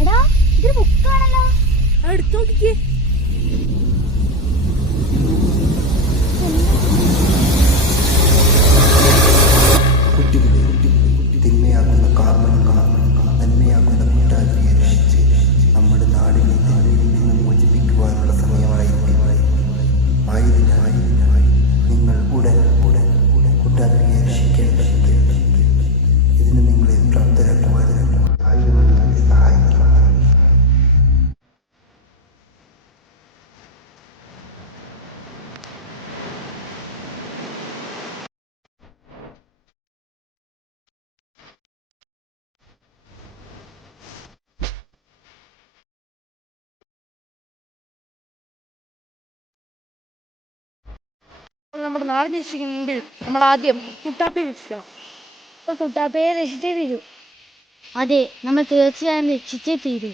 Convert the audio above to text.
എടാ, ഇതൊരു ബുക്കാണല്ലോ. എടുത്തു നോക്കിക്കേ. തിന്മയാകുന്ന കാർമനും നന്മയാകുന്ന കൂട്ടാളിയെ രക്ഷിച്ച് നമ്മുടെ നാടിനെ തിന്മയിൽ നിന്ന് മോചിപ്പിക്കുവാനുള്ള സമയമായി. നിങ്ങൾ ഉടൻ കൂട്ടാളിയെ രക്ഷിക്കേണ്ടതുണ്ട്. ഇതിന് നിങ്ങളെ പ്രാപ്തരാക്കുവാൻ സഹായിക്കും. നമ്മുടെ നാട് രക്ഷിക്കണമെങ്കിൽ നമ്മൾ ആദ്യം കുട്ടാപ്പിയെ രക്ഷിക്കണം. കുട്ടാപ്പയെ രക്ഷിച്ചേ തീരൂ. അതെ, നമ്മൾ തീർച്ചയായും രക്ഷിച്ചേ തീരൂ.